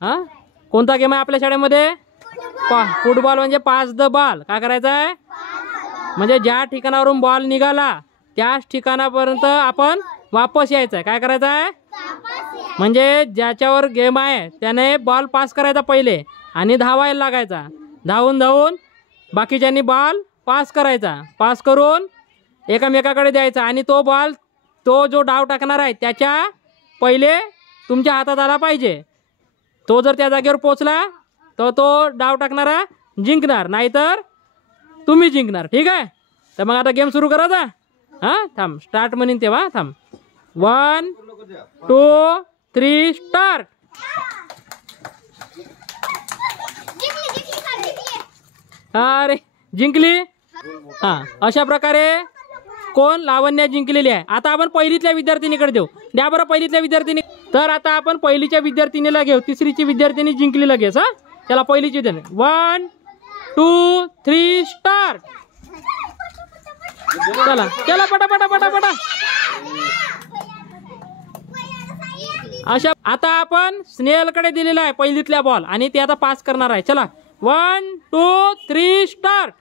हा, कोणता गेम आहे आपल्या शाळेमध्ये? फुटबॉल. म्हणजे पास द बॉल. काय करायचं आहे? म्हणजे ज्या ठिकाणावरून बॉल निघाला त्याच ठिकाणापर्यंत आपण वापस यायचं आहे. काय करायचं आहे? म्हणजे ज्याच्यावर गेम आहे त्याने बॉल पास करायचा पहिले आणि धावायला लागायचा. धावून धावून बाकीच्यांनी बॉल पास करायचा. पास करून एकमेकाकडे द्यायचा आणि तो बॉल, तो जो डाव टाकणार आहे त्याच्या पहिले तुमच्या हातात आला पाहिजे. तो जर त्या जागेवर पोचला तर तो डाव टाकणारा जिंकणार, नाहीतर तुम्ही जिंकणार. ठीक आहे. तर मग आता गेम सुरू करायचा. हां, थांब, स्टार्ट म्हणीन तेव्हा थांब. 1 2 3 स्टार्ट. अरे जिंकली. हां, अशा प्रकारे कोण? लावण्या जिंकलेली आहे. आता आपण पहिलीतल्या विद्यार्थिनीकडे देऊ. द्या बरं पहिलीतल्या विद्यार्थिनी. तर आता आपण पहिलीच्या विद्यार्थिनीला घेऊ. तिसरीची विद्यार्थिनी जिंकली लगेच. हा, त्याला पहिलीची दे. 1 2 3 स्टार्ट. चला चला, पटापटा पटापटा. अशा आता आपण स्नेहलकडे दिलेला आहे पहिलीतल्या बॉल आणि ते आता पास करणार आहे. चला 1 2 3 start.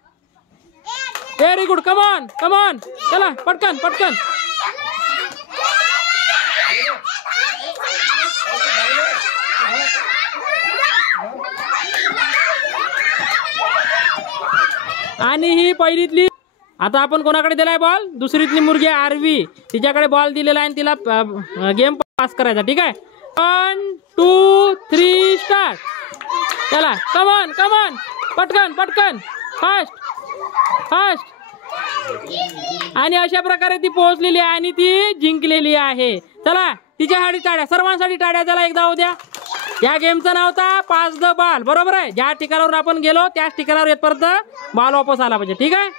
Very good. Come on come on. चला पटकन पटकन. आणि ही पहिलीतली. आता आपण कोणाकडे दिलाय बॉल? दुसरीतली मुलगी आरवी, तिच्याकडे बॉल दिलेला आहे आणि तिला गेम पास करायचा. ठीक आहे. 1 2 3 स्टार्ट. चला कमॉन कमॉन, पटकन पटकन, फास्ट फास्ट. आणि अशा प्रकारे ती पोहोचलेली आहे आणि ती जिंकलेली आहे. चला तिच्यासाठी टाळ्या, सर्वांसाठी टाळ्या. चला एकदा उद्या. या गेमचं नाव होता पास द बॉल. बरोबर आहे. ज्या ठिकाणावर आपण गेलो त्याच ठिकाणावर येतपर्यंत बॉल वापस आला पाहिजे. ठीक आहे.